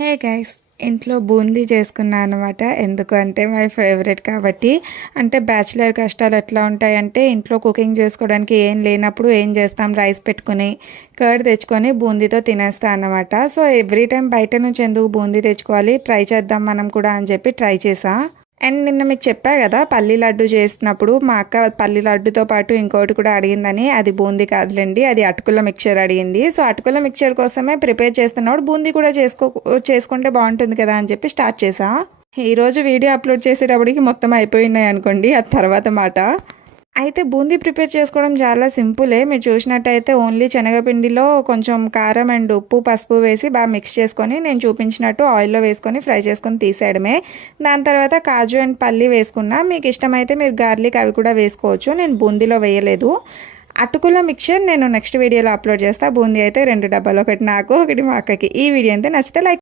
Hey guys, ఇంట్లో బూందీ చేసుకున్నా అనమాట. ఎందుకు అంటే మై ఫేవరెట్ కాబట్టి. అంటే బ్యాచిలర్ కష్టాలు ఎట్లా ఉంటాయంటే ఇంట్లో కుకింగ్ చేసుకోవడానికి ఏం లేనప్పుడు ఏం చేస్తాం, రైస్ పెట్టుకుని కర్డ్ తెచ్చుకొని బూందీతో తినేస్తా అనమాట. సో ఎవ్రీ టైం బయట నుంచి ఎందుకు బూందీ తెచ్చుకోవాలి, ట్రై చేద్దాం మనం కూడా అని చెప్పి ట్రై చేసా. అండ్ నిన్న మీకు చెప్పా కదా పల్లి లడ్డు చేసినప్పుడు మా అక్క పల్లి లడ్డుతో పాటు ఇంకోటి కూడా అడిగిందని. అది బూందీ కాదులేండి, అది అటుకుల మిక్చర్ అడిగింది. సో అటుకుల మిక్చర్ కోసమే ప్రిపేర్ చేస్తున్నప్పుడు బూందీ కూడా చేసుకుంటే బాగుంటుంది కదా అని చెప్పి స్టార్ట్ చేసా. ఈరోజు వీడియో అప్లోడ్ చేసేటప్పటికి మొత్తం అయిపోయినాయి అనుకోండి, అది తర్వాత మాట. అయితే బూందీ ప్రిపేర్ చేసుకోవడం చాలా సింపులే. మీరు చూసినట్టయితే ఓన్లీ శనగపిండిలో కొంచెం కారం అండ్ ఉప్పు పసుపు వేసి బాగా మిక్స్ చేసుకొని నేను చూపించినట్టు ఆయిల్లో వేసుకొని ఫ్రై చేసుకొని తీసేయడమే. దాని తర్వాత కాజు అండ్ పల్లి వేసుకున్నా. మీకు ఇష్టమైతే మీరు గార్లిక్ అవి కూడా వేసుకోవచ్చు. నేను బూందీలో వేయలేదు. అటుకుల మిక్చర్ నేను నెక్స్ట్ వీడియోలో అప్లోడ్ చేస్తాను. బూందీ అయితే 2 డబ్బాలు, ఒకటి నాకు ఒకటి మా అక్కకి. ఈ వీడియో అయితే నచ్చితే లైక్